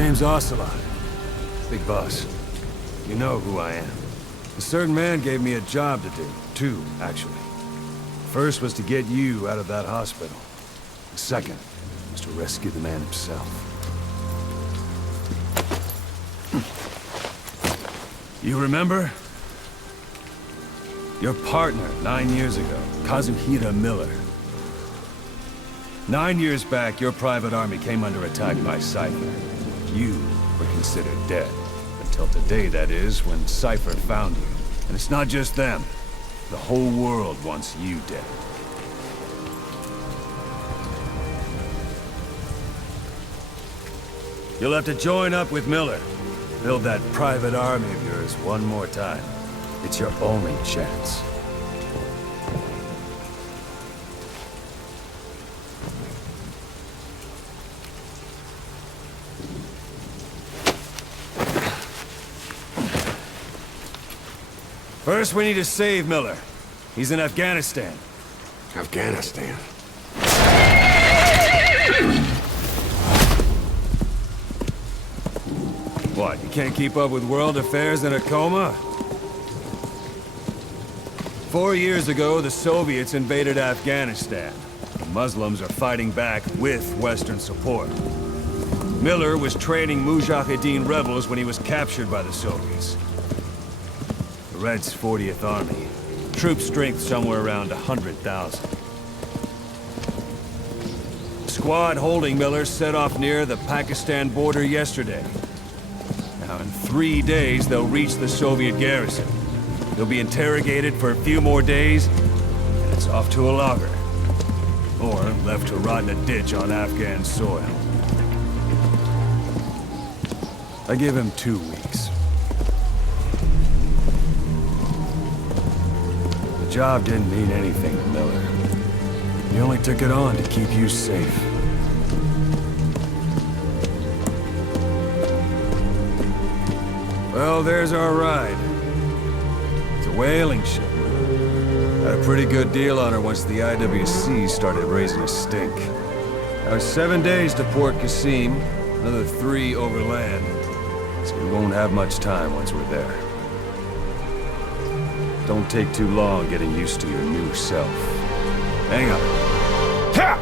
name's Ocelot. Big boss. You know who I am. A certain man gave me a job to do. Two, actually. First was to get you out of that hospital. The second was to rescue the man himself. You remember? Your partner, 9 years ago, Kazuhira Miller. 9 years back, your private army came under attack by Cipher. You were considered dead. Until today, that is, when Cipher found you. And it's not just them. The whole world wants you dead. You'll have to join up with Miller. Build that private army of yours one more time. It's your only chance. First, we need to save Miller. He's in Afghanistan. Afghanistan? What, you can't keep up with world affairs in a coma? 4 years ago, the Soviets invaded Afghanistan. The Muslims are fighting back with Western support. Miller was training Mujahideen rebels when he was captured by the Soviets. The Red's 40th Army. Troop strength somewhere around 100,000. The squad holding Miller set off near the Pakistan border yesterday. Now, in 3 days, they'll reach the Soviet garrison. They'll be interrogated for a few more days, and it's off to a lager. Or left to rot in a ditch on Afghan soil. I give him 2 weeks. The job didn't mean anything to Miller. He only took it on to keep you safe. Well, there's our ride. It's a whaling ship. Had a pretty good deal on her once the IWC started raising a stink. Now, 7 days to Port Qasim, another 3 overland. So we won't have much time once we're there. Don't take too long getting used to your new self. Hang on. Ha!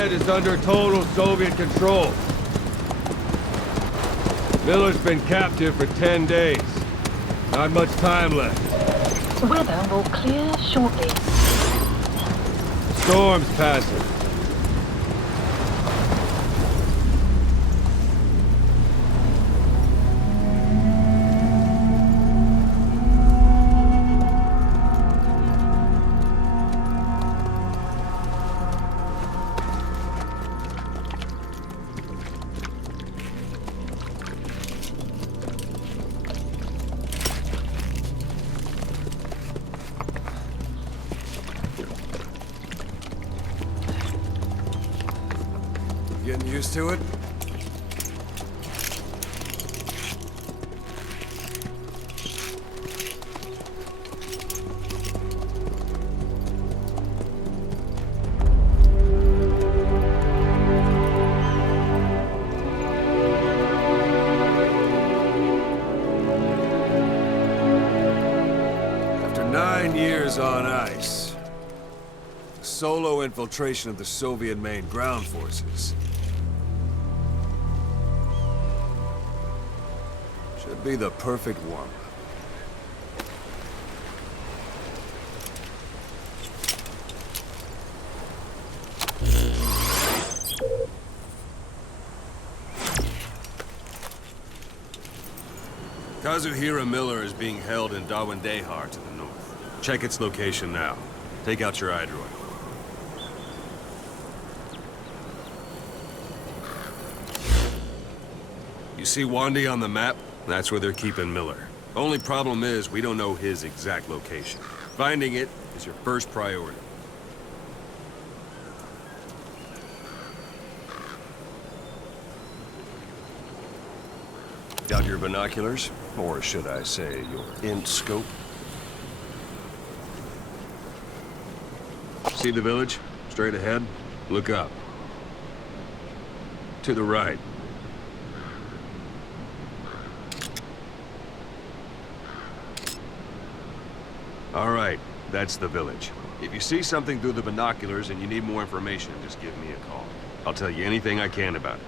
land is under total Soviet control. Miller's been captive for 10 days. Not much time left. Weather will clear shortly. Storm's passing. Getting used to it? After 9 years on ice, solo infiltration of the Soviet main ground forces should be the perfect warm-up. Kazuhira Miller is being held in Dawandehar to the north. Check its location now. Take out your iDroid. You see Wandi on the map? That's where they're keeping Miller. Only problem is, we don't know his exact location. Finding it is your first priority. Got your binoculars? Or should I say, your int scope? See the village? Straight ahead? Look up. To the right. All right, that's the village. If you see something through the binoculars and you need more information, just give me a call. I'll tell you anything I can about it.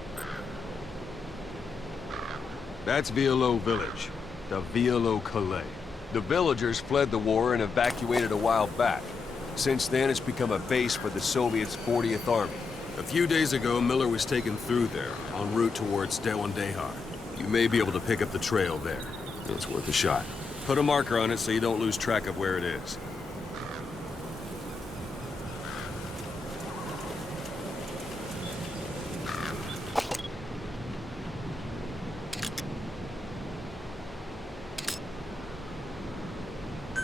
That's Violo Village, the Violo Calais. The villagers fled the war and evacuated a while back. Since then, it's become a base for the Soviets' 40th Army. A few days ago, Miller was taken through there, en route towards Dawandehar. You may be able to pick up the trail there. It's worth a shot. Put a marker on it so you don't lose track of where it is.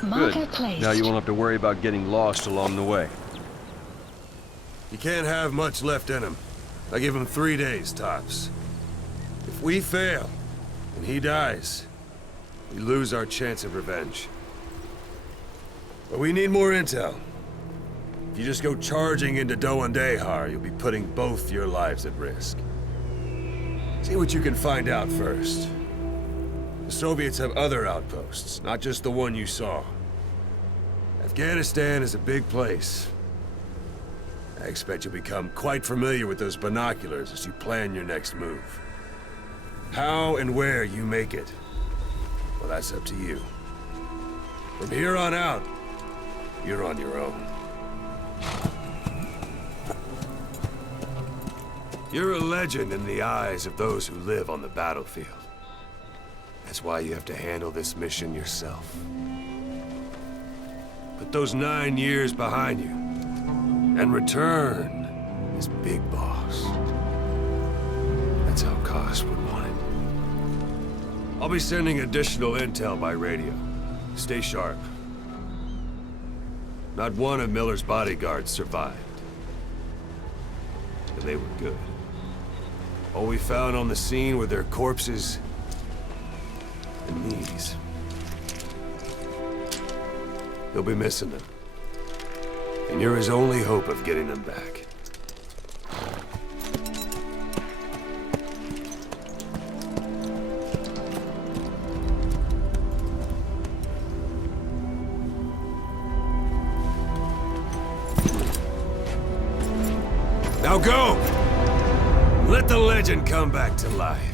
Marker placed. Now you won't have to worry about getting lost along the way. You can't have much left in him. I give him 3 days, tops. If we fail, and he dies, we lose our chance of revenge. But we need more intel. If you just go charging into Dawandehar, you'll be putting both your lives at risk. See what you can find out first. The Soviets have other outposts, not just the one you saw. Afghanistan is a big place. I expect you'll become quite familiar with those binoculars as you plan your next move. How and where you make it, well, that's up to you. From here on out, you're on your own. You're a legend in the eyes of those who live on the battlefield. That's why you have to handle this mission yourself. Put those 9 years behind you, and return as Big Boss. That's how Koss would want it. I'll be sending additional intel by radio. Stay sharp. Not one of Miller's bodyguards survived. And they were good. All we found on the scene were their corpses and knees. You'll be missing them. And you're his only hope of getting them back. Now go! Let the legend come back to life.